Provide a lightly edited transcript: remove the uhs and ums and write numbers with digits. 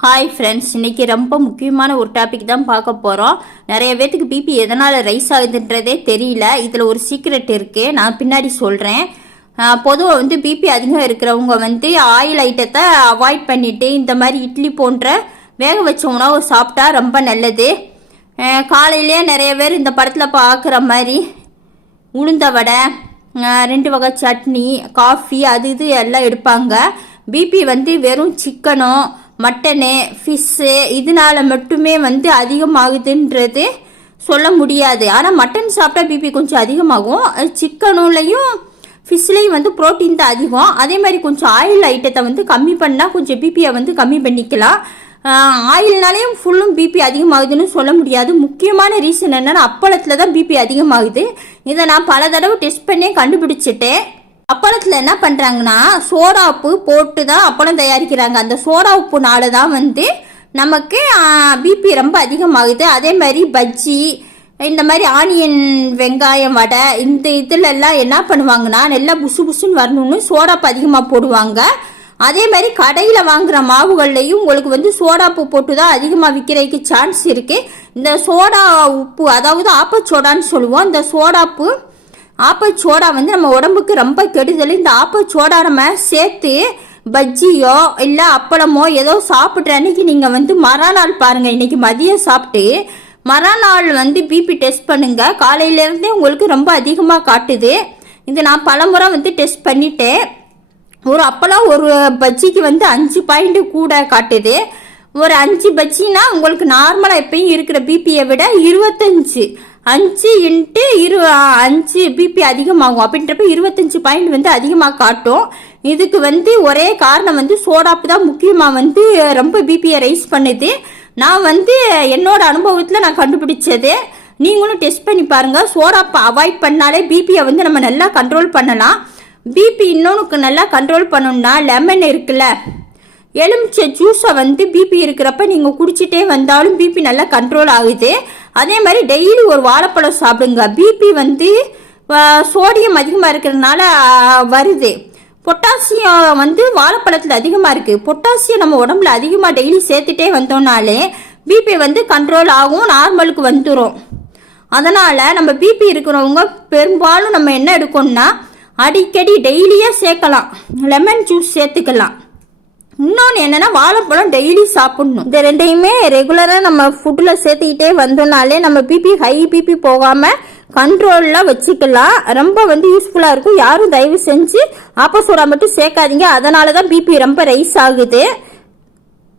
Hi friends, இன்னைக்கு ரொம்ப முக்கியமான ஒரு டாபிக் தான் பார்க்க போகிறோம். நிறைய பேத்துக்கு பிபி எதனால் ரைஸ் ஆகுதுன்றதே தெரியல. இதில் ஒரு சீக்ரெட் இருக்குது, நான் பின்னாடி சொல்கிறேன். பொதுவாக பிபி அதிகம் இருக்கிறவங்க ஆயில் ஐட்டத்தை அவாய்ட் பண்ணிவிட்டு இந்த மாதிரி இட்லி போன்ற வேக வச்ச உணவு சாப்பிட்டா ரொம்ப நல்லது. காலையிலே நிறைய பேர் இந்த படத்தில் பார்க்குற மாதிரி உளுந்த வடை, 2 வகை சட்னி, காஃபி அது இது எல்லாம் எடுப்பாங்க. பிபி வெறும் சிக்கனோ மட்டனு ஃபிஷ்ஷு இதனால மட்டுமே அதிகமாகுதுன்றது சொல்ல முடியாது. ஆனால் மட்டன் சாப்பிட்டா பிபி கொஞ்சம் அதிகமாகும். சிக்கனுலையும் ஃபிஷ்லேயும் ப்ரோட்டீன் தான் அதிகம். அதே மாதிரி கொஞ்சம் ஆயில் ஐட்டத்தை கம்மி பண்ணால் கொஞ்சம் பிபியை கம்மி பண்ணிக்கலாம். ஆயில்னாலேயும் ஃபுல்லும் பிபி அதிகமாகுதுன்னு சொல்ல முடியாது. முக்கியமான ரீசன் என்னன்னா அப்பளத்தில் தான் பிபி அதிகமாகுது. இதை நான் பல தடவை டெஸ்ட் பண்ணி கண்டுபிடிச்சிட்டேன். அப்பளத்தில் என்ன பண்ணுறாங்கன்னா சோடா உப்பு போட்டு தான் அப்பளம் தயாரிக்கிறாங்க. அந்த சோடா உப்புனால தான் நமக்கு பிபி ரொம்ப அதிகமாகுது. அதே மாதிரி பஜ்ஜி, இந்த மாதிரி ஆனியன் வெங்காயம் வடை, இந்த இதிலெல்லாம் என்ன பண்ணுவாங்கன்னா நல்லா புசு புசுன்னு வரணும்னு சோடாப்பு அதிகமாக போடுவாங்க. அதே மாதிரி கடையில் வாங்குகிற மாவுகள்லையும் உங்களுக்கு சோடாப்பு போட்டு தான் அதிகமாக விற்கிறதுக்கு சான்ஸ் இருக்குது. இந்த சோடா உப்பு, அதாவது ஆப்பச்சோடான்னு சொல்லுவோம். இந்த சோடாப்பு ஆப்பச்சோடா நம்ம உடம்புக்கு ரொம்ப கெடுதல். இந்த ஆப்பச்சோடா நம்ம சேர்த்து பஜ்ஜியோ இல்லை அப்பளமோ ஏதோ சாப்பிட்ற அன்னைக்கு நீங்கள் மறுநாள் பாருங்கள். இன்னைக்கு மதியம் சாப்பிட்டு மறுநாள் பிபி டெஸ்ட் பண்ணுங்க. காலையிலேருந்தே உங்களுக்கு ரொம்ப அதிகமாக காட்டுது. இது நான் பலமுறை டெஸ்ட் பண்ணிட்டேன். ஒரு அப்பளம் ஒரு பஜ்ஜிக்கு 5 பாயிண்ட் கூட காட்டுது. ஒரு 5 பஜ்ஜினா உங்களுக்கு நார்மலாக எப்பயும் இருக்கிற பிபியை விட 25 5 × 5 பிபி அதிகமாகும். அப்படின்றப்ப 25 பாயிண்ட் அதிகமாக காட்டும். இதுக்கு ஒரே காரணம் சோடாப்பு தான் முக்கியமாக ரொம்ப பிபியை ரைஸ் பண்ணுது. நான் என்னோட அனுபவத்தில் நான் கண்டுபிடிச்சது. நீங்களும் டெஸ்ட் பண்ணி பாருங்கள். சோடாப்பு அவாய்ட் பண்ணாலே பிபியை நம்ம நல்லா கண்ட்ரோல் பண்ணலாம். பிபி இன்னொன்று நல்லா கண்ட்ரோல் பண்ணணும்னா லெமன் இருக்குல்ல, எலுமிச்சை ஜூஸை பிபி இருக்கிறப்ப நீங்கள் குடிச்சிட்டே வந்தாலும் பிபி நல்லா கண்ட்ரோல் ஆகுது. அதே மாதிரி டெய்லி ஒரு வாழைப்பழம் சாப்பிடுங்க. பிபி சோடியம் அதிகமாக இருக்கிறதுனால வருது. பொட்டாசியம் வாழைப்பழத்தில் அதிகமாக இருக்குது. பொட்டாசியம் நம்ம உடம்புல அதிகமாக டெய்லி சேர்த்துட்டே வந்தோம்னாலே பிபி கண்ட்ரோல் ஆகும், நார்மலுக்கு வந்துடும். அதனால் நம்ம பிபி இருக்கிறவங்க பெரும்பாலும் நம்ம என்ன எடுக்கணும்னா அடிக்கடி டெய்லியே சேர்க்கலாம். லெமன் ஜூஸ் சேர்த்துக்கலாம். இன்னொன்று என்னன்னா வாழைப்பழம் டெய்லி சாப்பிடணும். இந்த ரெண்டையுமே ரெகுலராக நம்ம ஃபுட்டில் சேர்த்துக்கிட்டே வந்தோம்னாலே நம்ம பிபி ஹை பிபி போகாமல் கண்ட்ரோலில் வச்சுக்கலாம். ரொம்ப யூஸ்ஃபுல்லாக இருக்கும். யாரும் தயவு செஞ்சு ஆப்போசோடா மட்டும் சேர்க்காதீங்க. அதனால தான் பிபி ரொம்ப ரைஸ் ஆகுது.